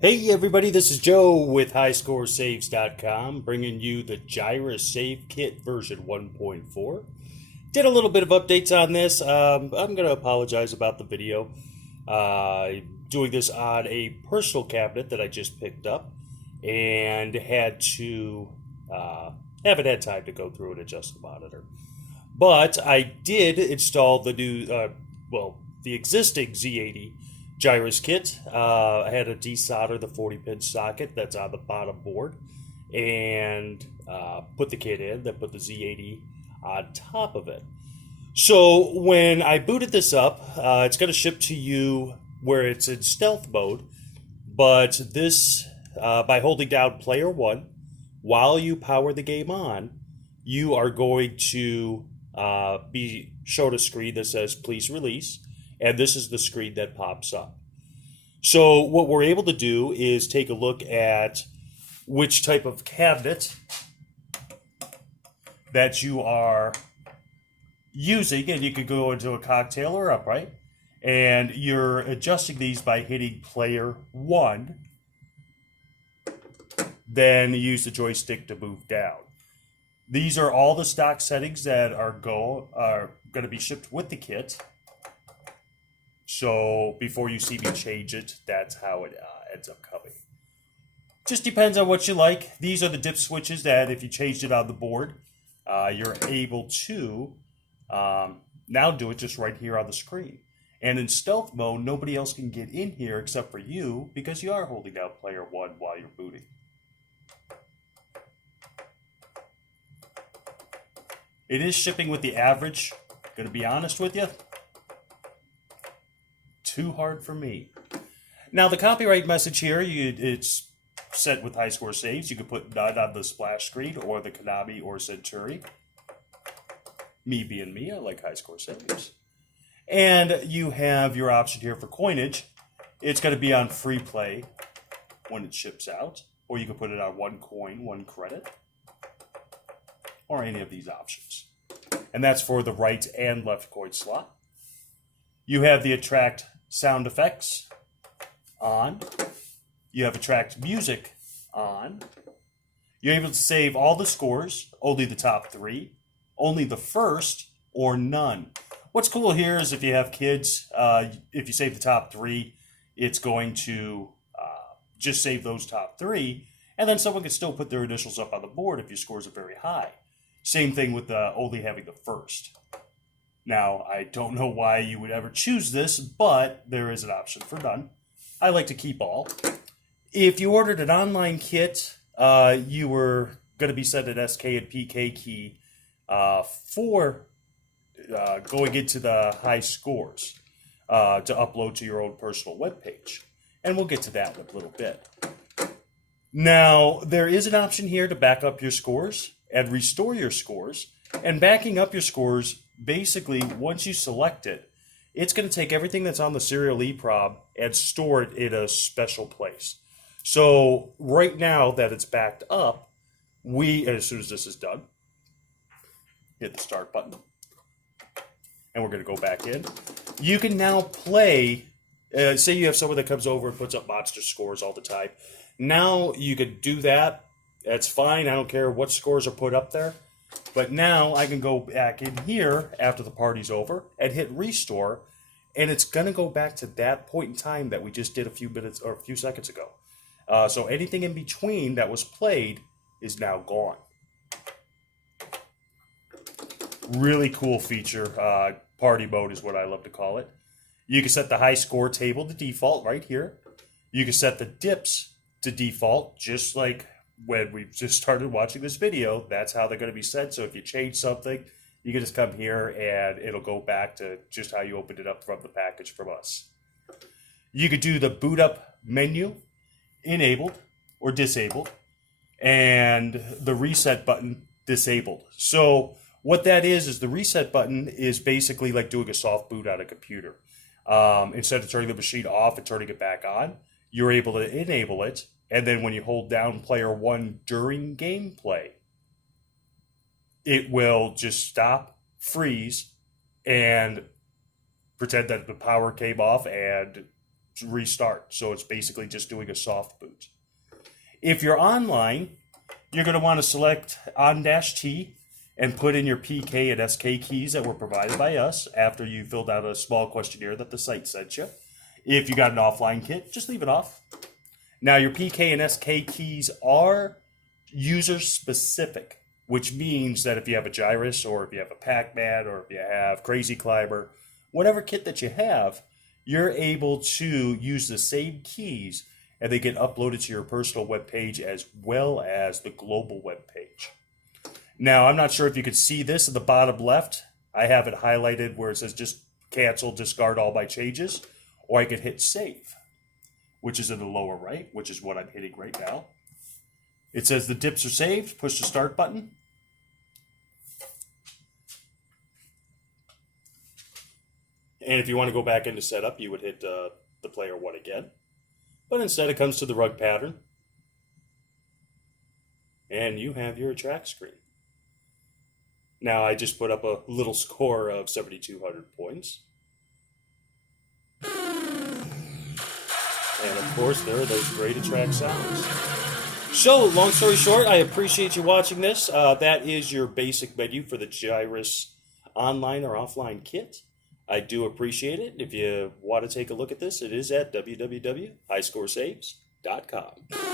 Hey everybody, this is Joe with HighScoreSaves.com bringing you the Gyruss Save Kit version 1.4. Did a little bit of updates on this. I'm going to apologize about the video. Doing this on a personal cabinet that I just picked up and had to haven't had time to go through and adjust the monitor. But I did install the new, the existing Z80 Gyruss kit. I had to desolder the 40-pin socket that's on the bottom board and put the kit in, then put the Z80 on top of it. So when I booted this up, it's going to ship to you where it's in stealth mode, but this, by holding down player one, while you power the game on, you are going to be shown a screen that says please release, and this is the screen that pops up. So what we're able to do is take a look at which type of cabinet that you are using, and you could go into a cocktail or upright, and you're adjusting these by hitting player one, then use the joystick to move down. These are all the stock settings that are going to be shipped with the kit. So before you see me change it, that's how it ends up coming. Just depends on what you like. These are the dip switches that if you changed it on the board, you're able to now do it just right here on the screen. And in stealth mode, nobody else can get in here except for you because you are holding down player one while you're booting. It is shipping with the average. Gonna be honest with you, too hard for me. Now the copyright message here, it's set with high score saves. You can put none on the splash screen or the Konami or Centuri. Me being me, I like high score saves. And you have your option here for coinage. It's going to be on free play when it ships out, or you can put it on 1 coin, 1 credit, or any of these options. And that's for the right and left coin slot. You have the attract sound effects on. You have attract music on. You're able to save all the scores, only the top 3, only the first, or none. What's cool here is if you have kids, if you save the top 3, it's going to just save those top 3, and then someone can still put their initials up on the board if your scores are very high. Same thing with only having the first. Now, I don't know why you would ever choose this, but there is an option for none. I like to keep all. If you ordered an online kit, you were going to be sent an SK and PK key for going into the high scores to upload to your own personal webpage. And we'll get to that in a little bit. Now, there is an option here to back up your scores and restore your scores. And backing up your scores, basically, once you select it, it's going to take everything that's on the serial EEPROM and store it in a special place. So right now that it's backed up, as soon as this is done, hit the start button. And we're going to go back in. You can now play, say you have someone that comes over and puts up monster scores all the time. Now you could do that. That's fine. I don't care what scores are put up there. But now I can go back in here after the party's over and hit restore. And it's going to go back to that point in time that we just did a few minutes or a few seconds ago. So anything in between that was played is now gone. Really cool feature. Party mode is what I love to call it. You can set the high score table to default right here. You can set the dips to default, just like when we just started watching this video. That's how they're going to be set. So if you change something, you can just come here and it'll go back to just how you opened it up from the package from us. You could do the boot up menu, enabled or disabled, and the reset button disabled. So what that is the reset button is basically like doing a soft boot on a computer. Instead of turning the machine off and turning it back on, you're able to enable it, and then when you hold down player one during gameplay, it will just stop, freeze, and pretend that the power came off and restart. So it's basically just doing a soft boot. If you're online, you're going to want to select on-T and put in your PK and SK keys that were provided by us after you filled out a small questionnaire that the site sent you. If you got an offline kit, just leave it off. Now, your PK and SK keys are user-specific, which means that if you have a Gyruss or if you have a Pac-Man or if you have Crazy Climber, whatever kit that you have, you're able to use the same keys and they get uploaded to your personal web page as well as the global web page. Now, I'm not sure if you can see this at the bottom left. I have it highlighted where it says just cancel, discard all my changes, or I could hit save, which is in the lower right, which is what I'm hitting right now. It says the dips are saved. Push the start button. And if you want to go back into setup, you would hit the player one again. But instead it comes to the rug pattern. And you have your track screen. Now I just put up a little score of 7,200 points. And of course there are those great attract sounds. So, long story short, I appreciate you watching this. That is your basic menu for the Gyruss online or offline kit. I do appreciate it. If you want to take a look at this, it is at www.highscoresaves.com.